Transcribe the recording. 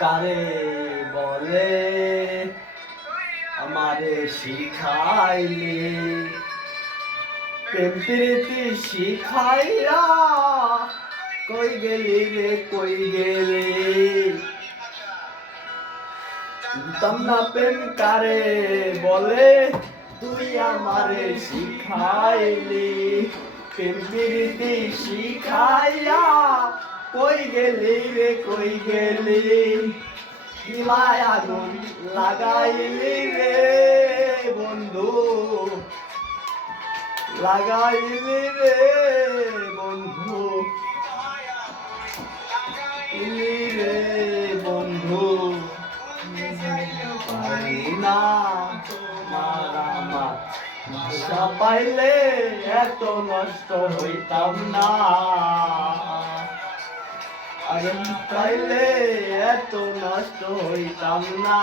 কারে বলে আমারে শিখাইলি প্রেম প্রীতি শিখাইয়া কই গেলি রে কই গেলি জানতাম না প্রেম কারে বলে তুই আমারে শিখাইলি প্রেম প্রীতি শিখাইয়া কই গেলি রে কই গেলি দিলায় আগুন লাগাইলি রে বন্ধু লাগাইলি রে বন্ধু রে বন্ধু পারি না তোমার আমার আশা পাইলে এত নষ্ট হইতাম না আরে পাইলে এত নষ্ট হইতাম না